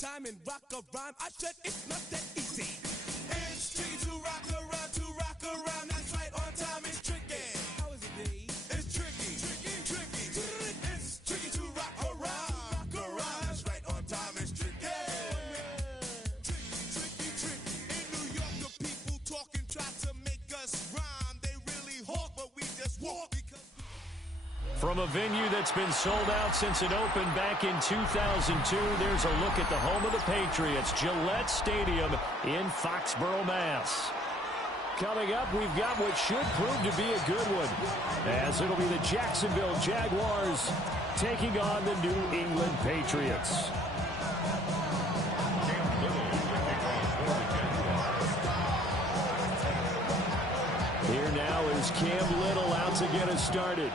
time and rock a rhyme. I said it's not that easy. It's tricky to rock around. That's right, on time is tricky. How is it, Dave? It's tricky. It's tricky to rock around. That's right, on time is tricky. Tricky. In New York, the people talking try to make us rhyme. They really hawk, but we just walk because. From a venue that's been sold out since it opened back in 2002, there's a look at the home of the Patriots, Gillette Stadium in Foxborough, Mass. Coming up, we've got what should prove to be a good one, as it'll be the Jacksonville Jaguars taking on the New England Patriots. Here now is Cam Little out to get us started.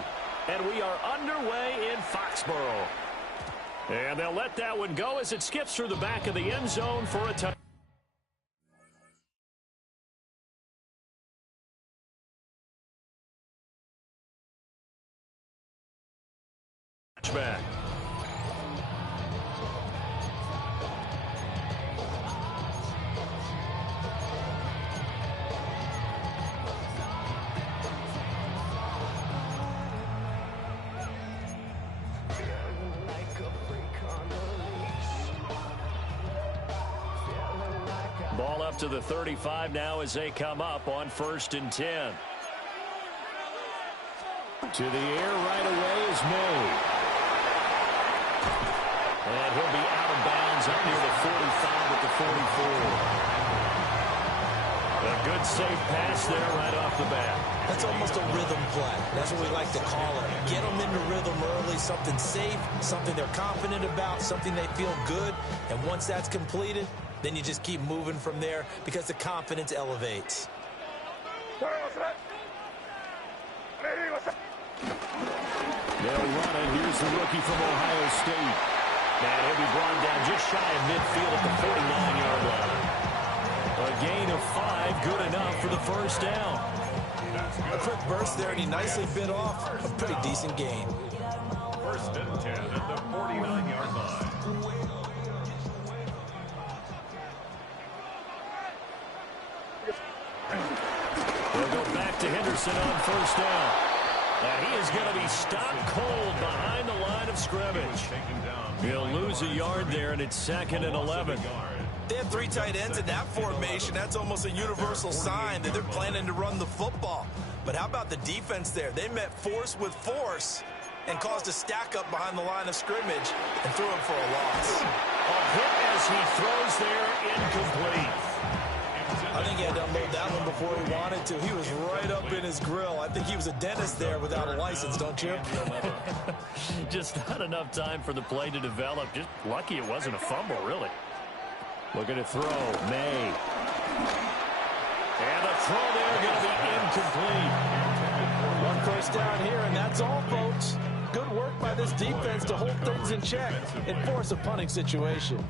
And we are underway in Foxborough. And they'll let that one go as it skips through the back of the end zone for a touchback. Ball up to the 35 now as they come up on 1st and 10. To the air right away is May. And he'll be out of bounds up near the 45 at the 44. A good safe pass there right off the bat. That's almost a rhythm play. That's what we like to call it. Get them into rhythm early, something safe, something they're confident about, something they feel good. And once that's completed, then you just keep moving from there because the confidence elevates. They'll run it. Here's the rookie from Ohio State. And he'll be brought down just shy of midfield at the 49-yard line. A gain of 5, good enough for the first down. A quick burst there, and he nicely bit off a pretty decent gain. 1st and 10 at the 49-yard line. They'll go back to Henderson on 1st down. And he is going to be stopped cold behind the line of scrimmage. He'll lose a yard there, and it's 2nd and 11. They have 3 tight ends in that formation. That's almost a universal sign that they're planning to run the football. But how about the defense there? They met force with force and caused a stack up behind the line of scrimmage and threw him for a loss. A hit as he throws there, incomplete. I think he had to unload that one before he wanted to. He was right up in his grill. I think he was a dentist there without a license, don't you? Just not enough time for the play to develop. Just lucky it wasn't a fumble, really. Looking to throw, May. And the throw there going to be incomplete. 1 first down here, and that's all, folks. Good work by this defense to hold things in check and force a punting situation.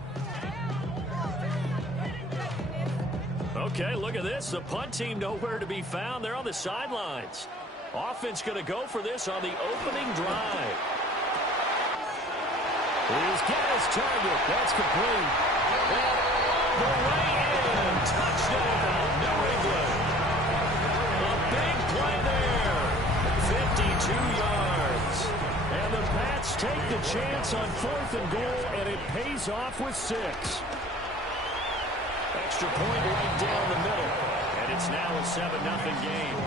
Okay, look at this. The punt team nowhere to be found. They're on the sidelines. Offense going to go for this on the opening drive. He's got his target. That's complete. And the way in. Touchdown, New England. A big play there. 52 yards. And the Pats take the chance on 4th and goal, and it pays off with 6. Extra point right down the middle. And it's now a 7-0 game.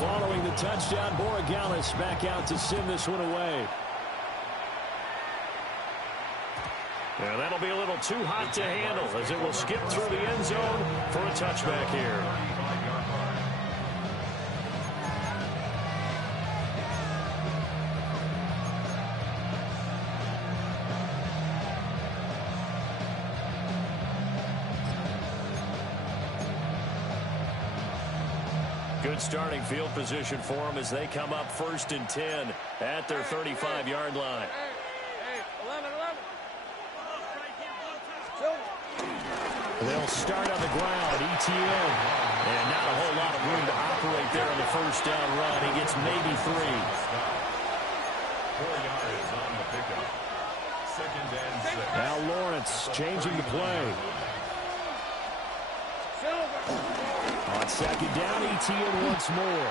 Following the touchdown, Borregales back out to send this one away. And that'll be a little too hot to handle as it will skip through the end zone for a touchback here. Good starting field position for them as they come up 1st and 10 at their 35-yard line. They'll start on the ground. ETN. And not a whole lot of room to operate there on the first down run. He gets maybe 3. 4 yards on the pickup. 2nd and 6. Now Lawrence changing the play. On 2nd down, ETN once more.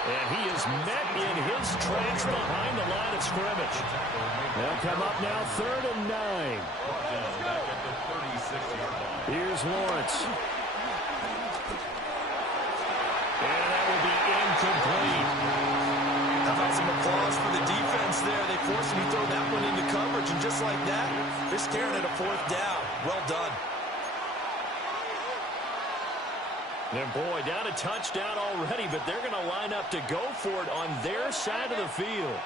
And he is met in his tracks behind the line of scrimmage. They'll come up now 3rd and 9. Back at the 36-yard line. Here's Lawrence. And that will be incomplete. How about some applause for the defense there? They forced him to throw that one into coverage, and just like that, they're staring at a 4th down. Well done. And boy, down a touchdown already, but they're going to line up to go for it on their side of the field.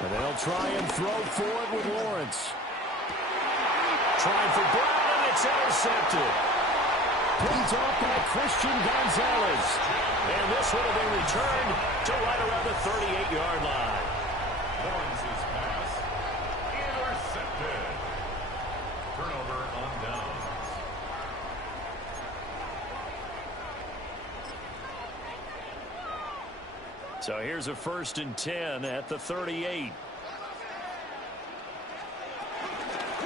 And they'll try and throw forward with Lawrence. Trying for Brown, and it's intercepted. Picked off by Christian Gonzalez. And this one will be returned to right around the 38-yard line. Lawrence's pass intercepted. Turnover on downs. So here's a 1st and 10 at the 38.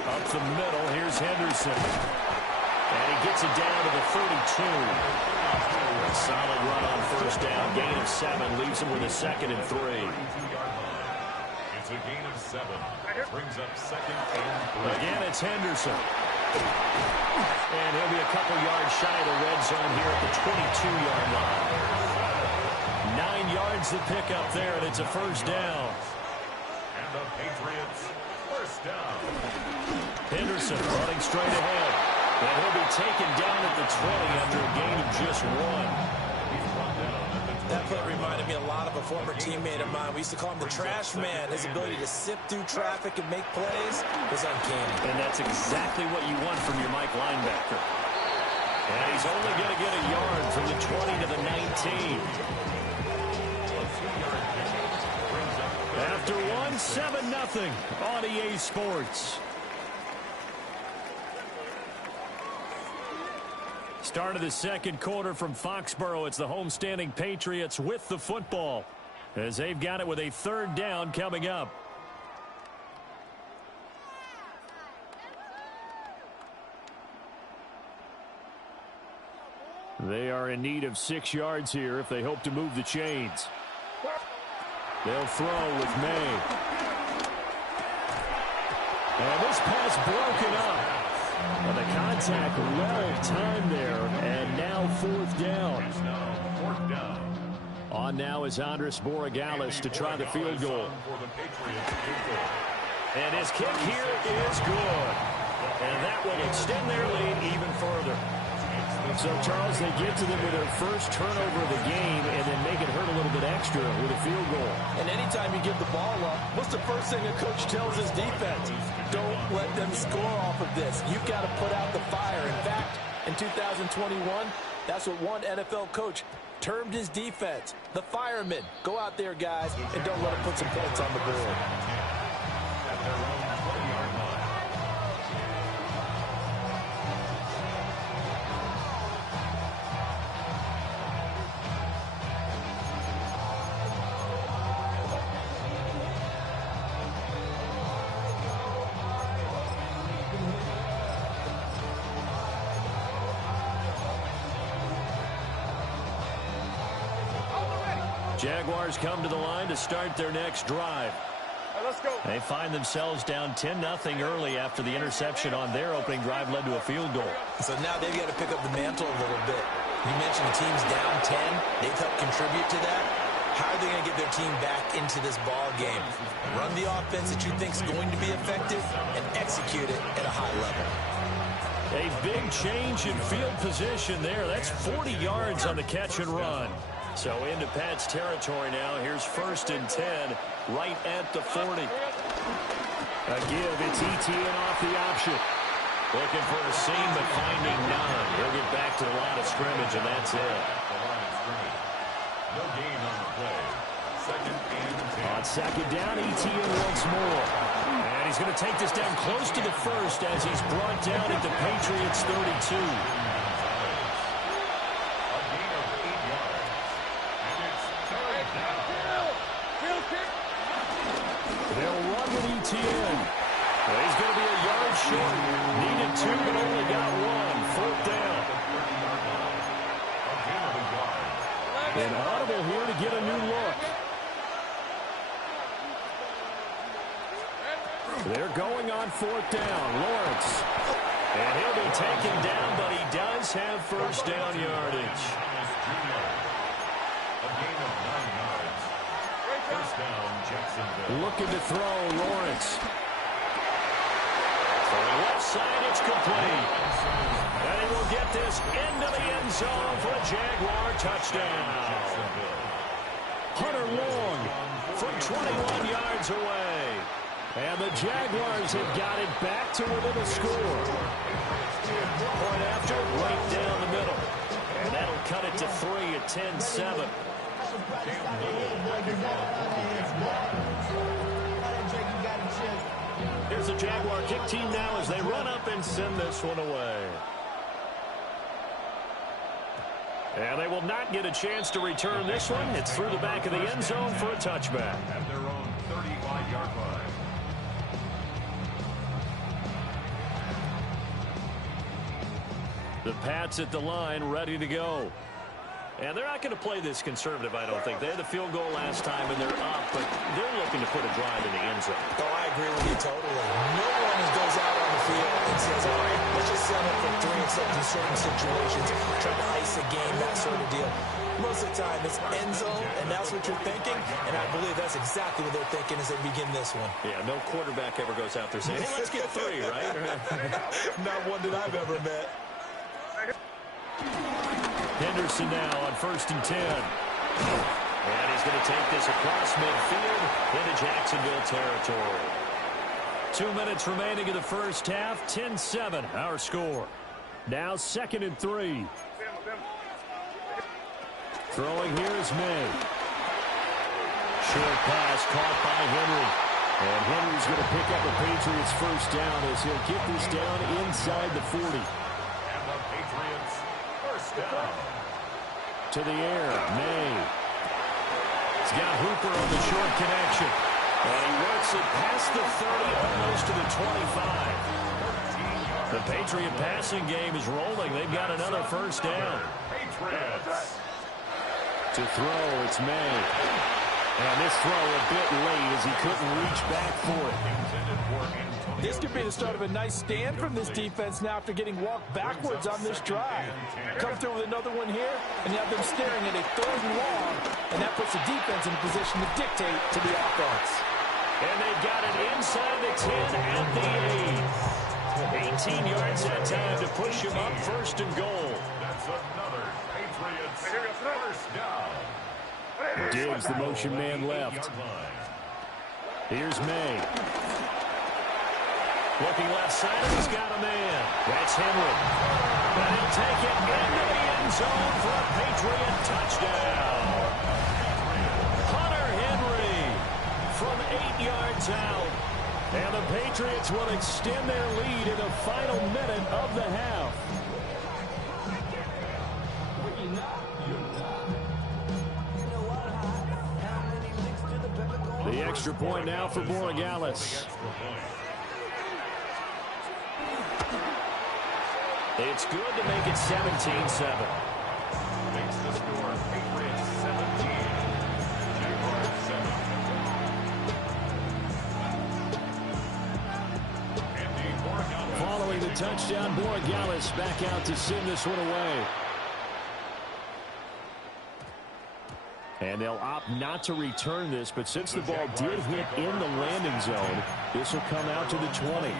Up the middle, here's Henderson. And he gets it down to the 32. A solid run on 1st down. Gain of 7 leaves him with a 2nd and 3. 32-yard line. It's a gain of 7. Brings up 2nd and 3. Again, it's Henderson. And he'll be a couple yards shy of the red zone here at the 22-yard line. 9 yards to pick up there, and it's a 1st down. And the Patriots, 1st down. Henderson running straight ahead. And he'll be taken down at the 20 after a gain of just 1. He's brought down at the 20. That play reminded me a lot of a former teammate of mine. We used to call him the trash man. His ability to sift through traffic and make plays was uncanny. And that's exactly what you want from your Mike linebacker. And he's only going to get a yard from the 20 to the 19. After 1, 7-0 on EA Sports. Start of the 2nd quarter from Foxborough. It's the homestanding Patriots with the football, as they've got it with a 3rd down coming up. They are in need of 6 yards here if they hope to move the chains. They'll throw with May. And this pass broken up. And the contact well timed there, and now 4th down. Now 4th down. On now is Andres Borregales to try the field goal. For the Patriots field goal. And his kick here is good. And that will extend their lead even further. So, Charles, they get to them with their first turnover of the game and then make it hurt a little bit extra with a field goal. And anytime you give the ball up, what's the first thing a coach tells his defense? Don't let them score off of this. You've got to put out the fire. In fact, in 2021, that's what one NFL coach termed his defense. The firemen. Go out there, guys, and don't let them put some points on the board. At their own 20-yard line. Jaguars come to the line to start their next drive. Let's go. They find themselves down 10-0 early after the interception on their opening drive led to a field goal. So now they've got to pick up the mantle a little bit. You mentioned the team's down 10. They've helped contribute to that. How are they going to get their team back into this ball game? Run the offense that you think is going to be effective and execute it at a high level. A big change in field position there. That's 40 yards on the catch and run. So into Pat's territory now. Here's 1st and 10 right at the 40. A give. It's ETN off the option. Looking for a seam, but finding none. He'll get back to the line of scrimmage, and that's it. The line of scrimmage. No gain on the play. second and 10. On second down, Etienne once more. And he's going to take this down close to the first as he's brought down at the Patriots' 32. They'll run with Etienne. Well, he's going to be a yard short. Needed 2, but only got 1. Fourth down. An audible here to get a new look. They're going on fourth down. Lawrence. And he'll be taken down, but he does have first down yardage. A gain of 9 yards. First down, Jacksonville. Looking to throw, Lawrence. For the left side, it's complete. And he will get this into the end zone for a Jaguar touchdown. Hunter Long from 21 yards away. And the Jaguars have got it back to within a score. Point after, right down the middle. And that'll cut it to 3 at 10-7. Here's the Jaguar kick team now as they run up and send this one away. And they will not get a chance to return this one. It's through the back of the end zone for a touchback. At their own 35-yard line. The Pats at the line, ready to go. And they're not going to play this conservative, I don't think. They had the field goal last time, and they're up, but they're looking to put a drive in the end zone. Oh, I agree with you totally. No one goes out on the field and says, all right, let's just set up for 3 and 7 in certain situations, trying to ice a game, that sort of deal. Most of the time, it's end zone, and that's what you're thinking, and I believe that's exactly what they're thinking as they begin this one. Yeah, no quarterback ever goes out there saying, hey, let's get 3, right? Not one that I've ever met. Henderson now on 1st and 10. And he's going to take this across midfield into Jacksonville territory. 2 minutes remaining in the first half. 10-7, our score. Now 2nd and 3. Throwing here is May. Short pass caught by Henry. And Henry's going to pick up the Patriots' first down as he'll get this down inside the 40. And the Patriots first down. To the air, May. He's got Hooper on the short connection. And he works it past the 30, almost to the 25. The Patriot passing game is rolling. They've got another first down. Patriots. To throw, it's May. And this throw a bit late as he couldn't reach back for it. This could be the start of a nice stand from this defense now after getting walked backwards on this drive. Come through with another one here, and you have them staring at a 3rd and long, and that puts the defense in a position to dictate to the offense. And they got it inside the 10 at the 8. 18 yards that time to push him up 1st and goal. That's another Patriots first down. Diggs, the motion man left. Here's May. Looking left side, he's got a man. That's Henry. And he'll take it into the end zone for a Patriot touchdown. Hunter Henry from 8 yards out. And the Patriots will extend their lead in the final minute of the half. The extra point now for Borregales. It's good to make it 17-7. Makes the score Patriots 17. Jaguars 7. Following the touchdown, Borregales back out to send this one away. And they'll opt not to return this, but since the ball did hit in the landing zone, this will come out to the 20.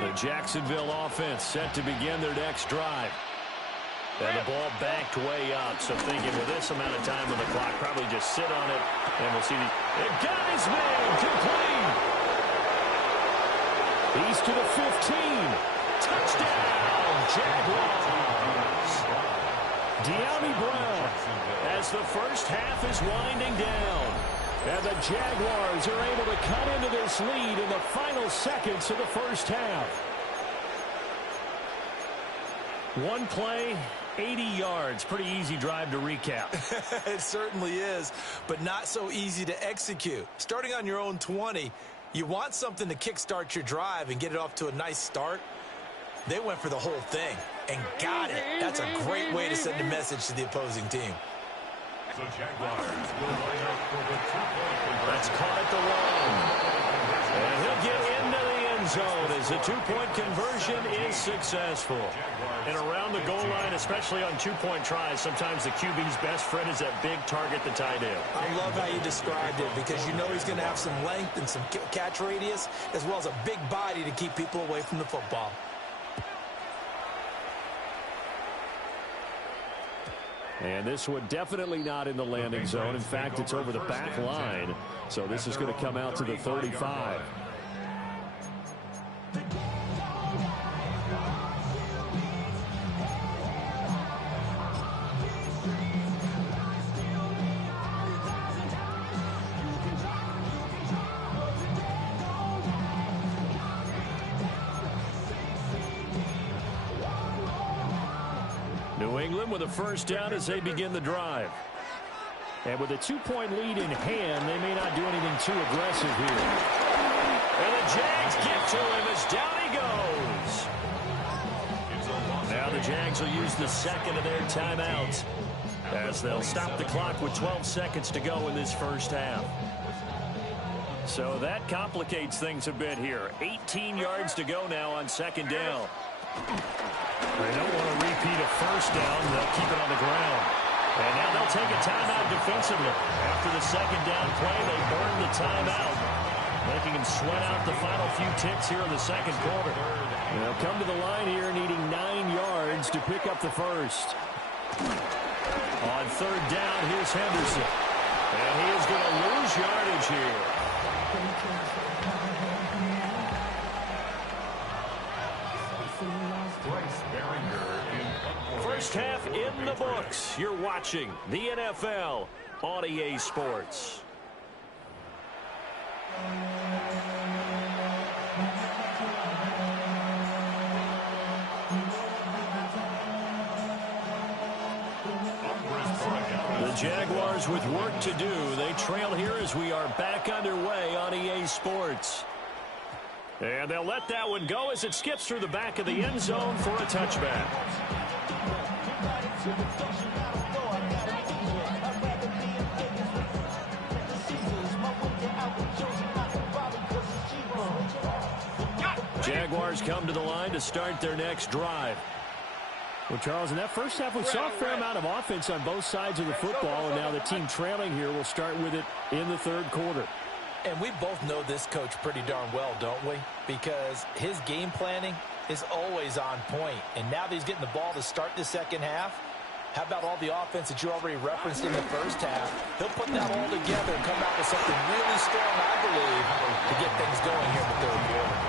The Jacksonville offense set to begin their next drive. And the ball backed way up, so thinking with this amount of time on the clock, probably just sit on it, and we'll see the... It got his man, complete! He's to the 15. Touchdown, Jaguars. De'Ami Brown as the first half is winding down. And the Jaguars are able to cut into this lead in the final seconds of the first half. One play, 80 yards. Pretty easy drive to recap. It certainly is, but not so easy to execute. Starting on your own 20, you want something to kickstart your drive and get it off to a nice start. They went for the whole thing and got it. That's a great way to send a message to the opposing team. The Jaguars will line up for the 2-point. That's caught at the one. And he'll get into the end zone as the two-point conversion is successful. And around the goal line, especially on two-point tries, sometimes the QB's best friend is that big target, the tight end. I love how you described it because you know he's going to have some length and some catch radius as well as a big body to keep people away from the football. And this one definitely not in the landing zone. In fact, it's over the back line. So this is going to come out to the 35. New England with a first down as they begin the drive. And with a two-point lead in hand, they may not do anything too aggressive here. And the Jags get to him as down he goes. Now the Jags will use the second of their timeouts as they'll stop the clock with 12 seconds to go in this first half. So that complicates things a bit here. 18 yards to go now on second down. They don't want to repeat a first down. They'll keep it on the ground. And now they'll take a timeout defensively. After the second down play, they burn the timeout, making them sweat out the final few ticks here in the second quarter. They'll come to the line here needing 9 yards to pick up the first. On third down, here's Henderson. And he is going to lose yardage here. First half in the books. You're watching the NFL on EA Sports. The Jaguars with work to do. They trail here as we are back underway on EA Sports. And they'll let that one go as it skips through the back of the end zone for a touchback. Jaguars come to the line to start their next drive. Well, Charles, in that first half, we saw a fair amount of offense on both sides of the football, and now the team trailing here will start with it in the third quarter. And we both know this coach pretty darn well, don't we? Because his game planning is always on point. And now that he's getting the ball to start the second half, how about all the offense that you already referenced in the first half? He'll put that all together and come out with something really strong, I believe, to get things going here in the third quarter.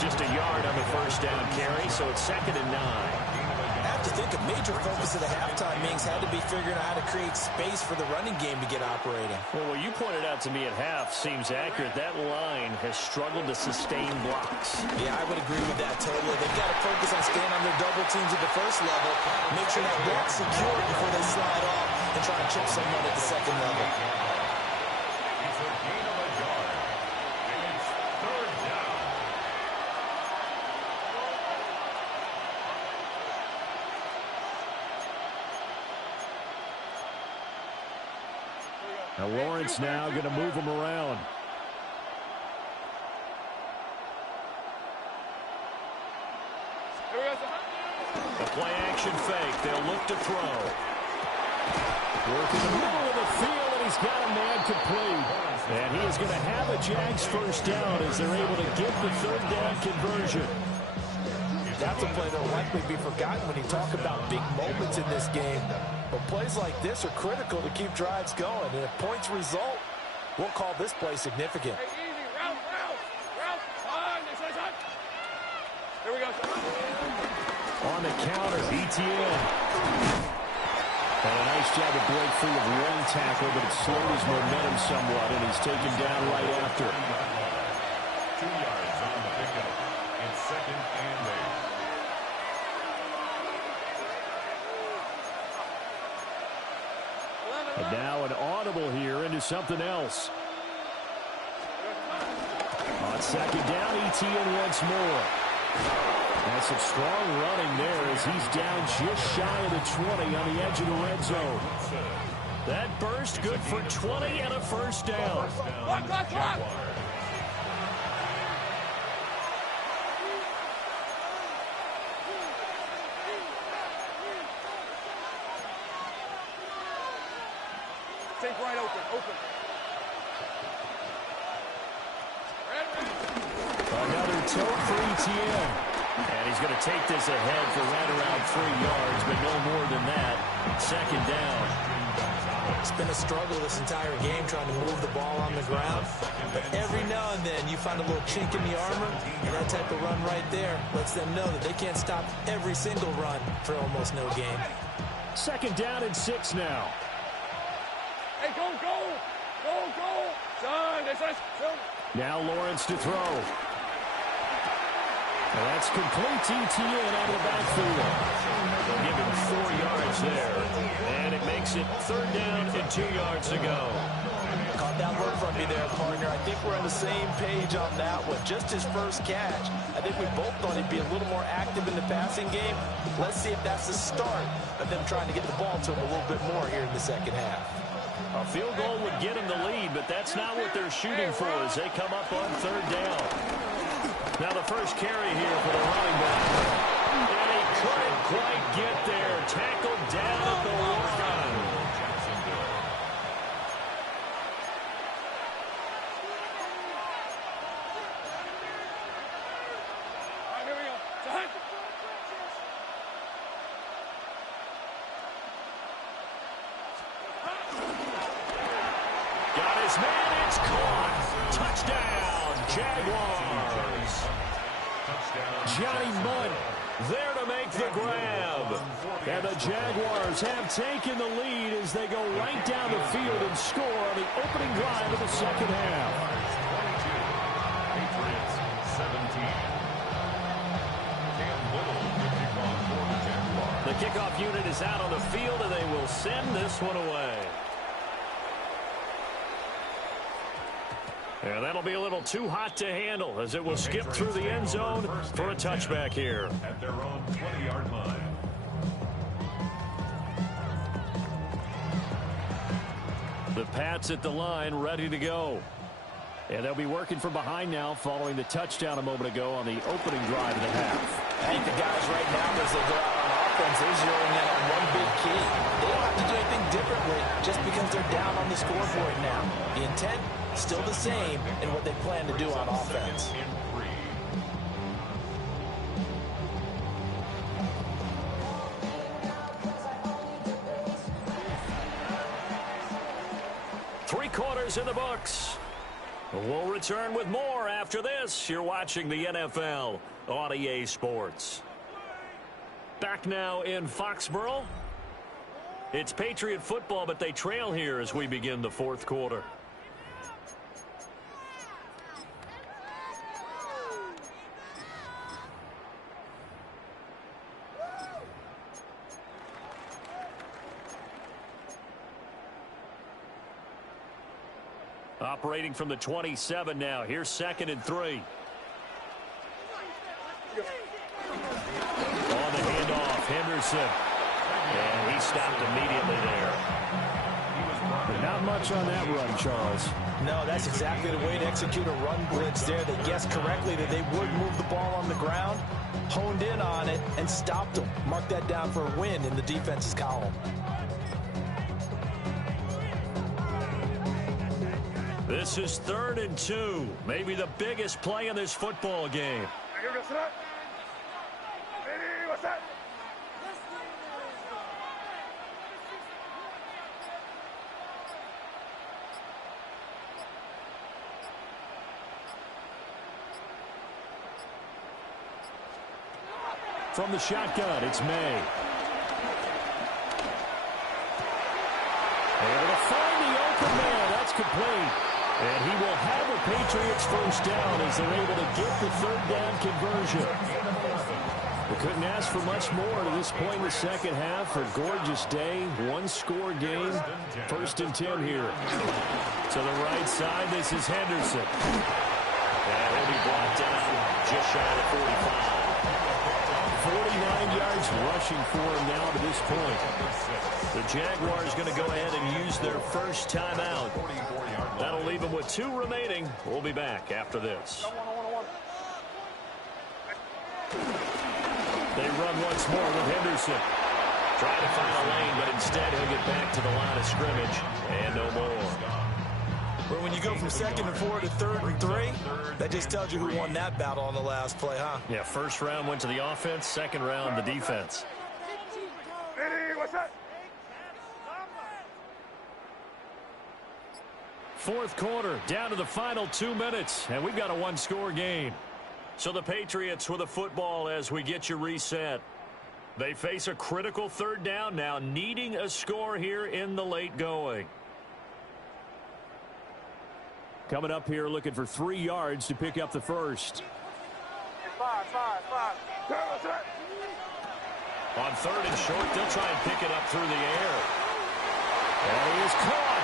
Just a yard on the first down carry, so it's 2nd and 9. I have to think a major focus of the halftime meetings had to be figuring out how to create space for the running game to get operating. Well, what you pointed out to me at half seems accurate. That line has struggled to sustain blocks. Yeah, I would agree with that totally. They've got to focus on staying on their double teams at the first level, make sure that block's secure before they slide off and try to chip someone at the second level. It's a gain of a yard. And it's third down. Now Lawrence now going to move him around. The play action fake. They'll look to throw. Working the middle of the field, and he's got a man complete. And he is going to have a Jags first down as they're able to get the third down conversion. That's a play that will likely be forgotten when you talk about big moments in this game. But plays like this are critical to keep drives going. And if points result, we'll call this play significant. On the counter, Etienne. And a nice job to break free of one tackle, but it slowed his momentum somewhat, and he's taken down right after. 2 yards on the pickup. It's 2nd and 8. And now an audible here into something else. On 2nd down, Etienne once more. That's some strong running there as he's down just shy of the 20 on the edge of the red zone. That burst good for 20 and a first down. Take right open. Another tote for Etienne. And he's going to take this ahead for right around 3 yards, but no more than that. 2nd down. It's been a struggle this entire game trying to move the ball on the ground. But every now and then you find a little chink in the armor, and that type of run right there lets them know that they can't stop every single run for almost no gain. 2nd down and 6 now. Hey, go! Son, Now Lawrence to throw. And that's complete to Etienne out of the backfield. They'll give him 4 yards there. And it makes it 3rd down and 2 yards to go. Caught that work from me there, partner. I think we're on the same page on that one. Just his first catch. I think we both thought he'd be a little more active in the passing game. Let's see if that's the start of them trying to get the ball to him a little bit more here in the second half. A field goal would get him the lead, but that's not what they're shooting for as they come up on 3rd down. Now the first carry here for the running back. And he couldn't quite get there. Tackled down at the 1. All right, here we go. Son. Got his man, it's caught. Touchdown, Jaguars. Johnny Mundt there to make the grab. And the Jaguars have taken the lead as they go right down the field and score on the opening drive of the second half. 22, Patriots 17. Cam Little, the kickoff for the Jaguars. The kickoff unit is out on the field, and they will send this one away. And that'll be a little too hot to handle as it will skip through the end zone for a touchback here. At their own 20-yard line. The Pats at the line ready to go. And they'll be working from behind now following the touchdown a moment ago on the opening drive of the half. I think the guys right now, as they go out on offense, they're zeroing in on one big key. They don't have to do anything differently just because they're down on the scoreboard now. The intent, still the same in what they plan to do on offense. 3 quarters in the books. We'll return with more after this. You're watching the NFL on EA Sports. Back now in Foxborough. It's Patriot football, but they trail here as we begin the 4th quarter. Operating from the 27 now. Here's 2nd and 3. On the handoff, Henderson. And he stopped immediately there. But not much on that run, Charles. No, that's exactly the way to execute a run blitz there. They guessed correctly that they would move the ball on the ground, honed in on it, and stopped them. Mark that down for a win in the defense's column. This is 3rd and 2. Maybe the biggest play in this football game. What's that? from the shotgun. It's May. Able to find the open man. That's complete. And he will have a Patriots first down as they're able to get the third down conversion. We couldn't ask for much more to this point in the second half. A gorgeous day, one-score game. 1st and 10 here. To the right side, this is Henderson. And he'll be brought down just shy of 45. 49 yards rushing for him now to this point. The Jaguars going to go ahead and use their first timeout. That'll leave them with 2 remaining. We'll be back after this. They run once more with Henderson. Trying to find a lane, but instead he'll get back to the line of scrimmage. And no more. Well, when you go from 2nd and 4 to 3rd and 3, that just tells you who won that battle on the last play, huh? Yeah, first round went to the offense, second round the defense. Ready, what's that? Fourth quarter, down to the final 2 minutes, and we've got a one-score game. So the Patriots with the football as we get you reset. They face a critical third down now, needing a score here in the late going. Coming up here looking for 3 yards to pick up the first. 5. On 3rd and short, they'll try and pick it up through the air. And he is caught.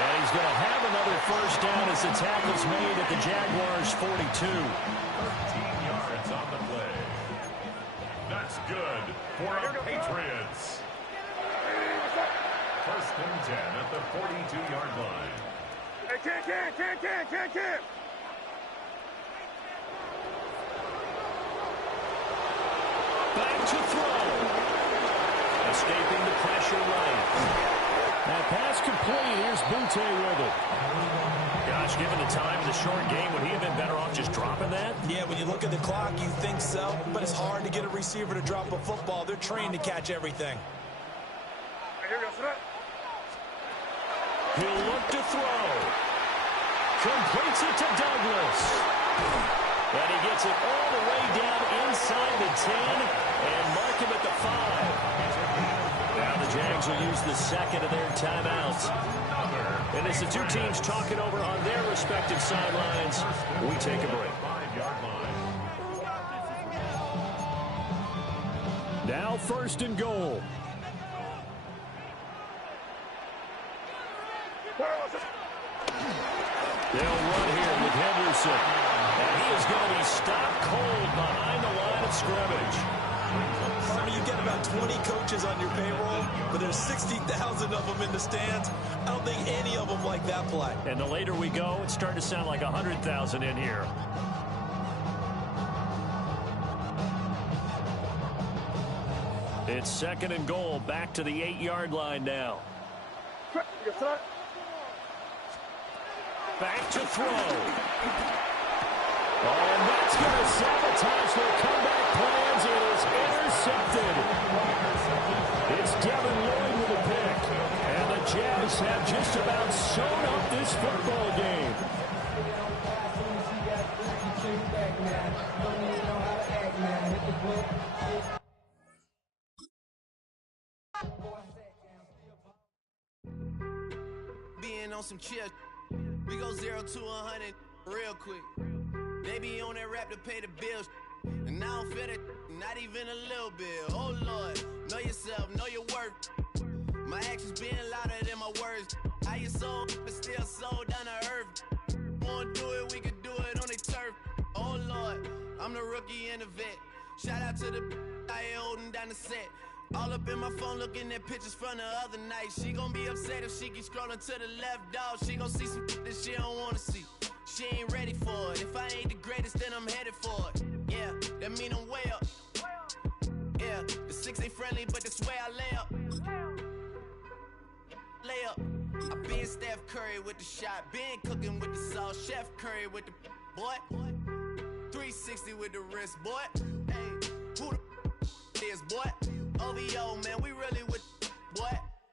And he's going to have another first down as the tackle's made at the Jaguars' 42. 13 yards on the play. That's good for our Patriots. 1st and 10 at the 42-yard line. Hey, can. Back to throw. Escaping the pressure right. That pass complete. Here's Butte with it. Gosh, given the time in the short game, would he have been better off just dropping that? Yeah, when you look at the clock, you think so. But it's hard to get a receiver to drop a football. They're trained to catch everything. Here we go, set. He'll look to throw. Completes it to Douglas. And he gets it all the way down inside the 10 and mark him at the 5. Now the Jags will use the second of their timeouts. And as the 2 teams talk it over on their respective sidelines, we take a break. 5-yard line. Now 1st and goal. They'll run here with Henderson. And he is going to be stopped cold behind the line of scrimmage. You get about 20 coaches on your payroll, but there's 60,000 of them in the stands. I don't think any of them like that play. And the later we go, it's starting to sound like 100,000 in here. It's 2nd and goal, back to the 8-yard line now. Back to throw. Oh, and that's going to sabotage their comeback plans. It is intercepted. It's Devin Lloyd with a pick. And the Jags have just about sewn up this football game. Being on some chill, we go 0 to 100 real quick. They be on that rap to pay the bills, and I don't feel it, not even a little bit. Oh Lord, know yourself, know your worth. My actions being louder than my words. How you sold, but still sold down to earth. Wanna do it, we could do it on the turf. Oh Lord, I'm the rookie and the vet. Shout out to the I ain't holding down the set. All up in my phone looking at pictures from the other night. She gon' be upset if she keep scrolling to the left, dog. She gon' see some that she don't wanna see. She ain't ready for it. If I ain't the greatest, then I'm headed for it. Yeah, that mean I'm way up. Yeah, the 6 ain't friendly, but that's where I lay up. Lay up. I been Steph Curry with the shot. Been cooking with the sauce. Chef Curry with the boy. 360 with the wrist, boy. Hey, who the is, boy? OVO, man, we really with boy.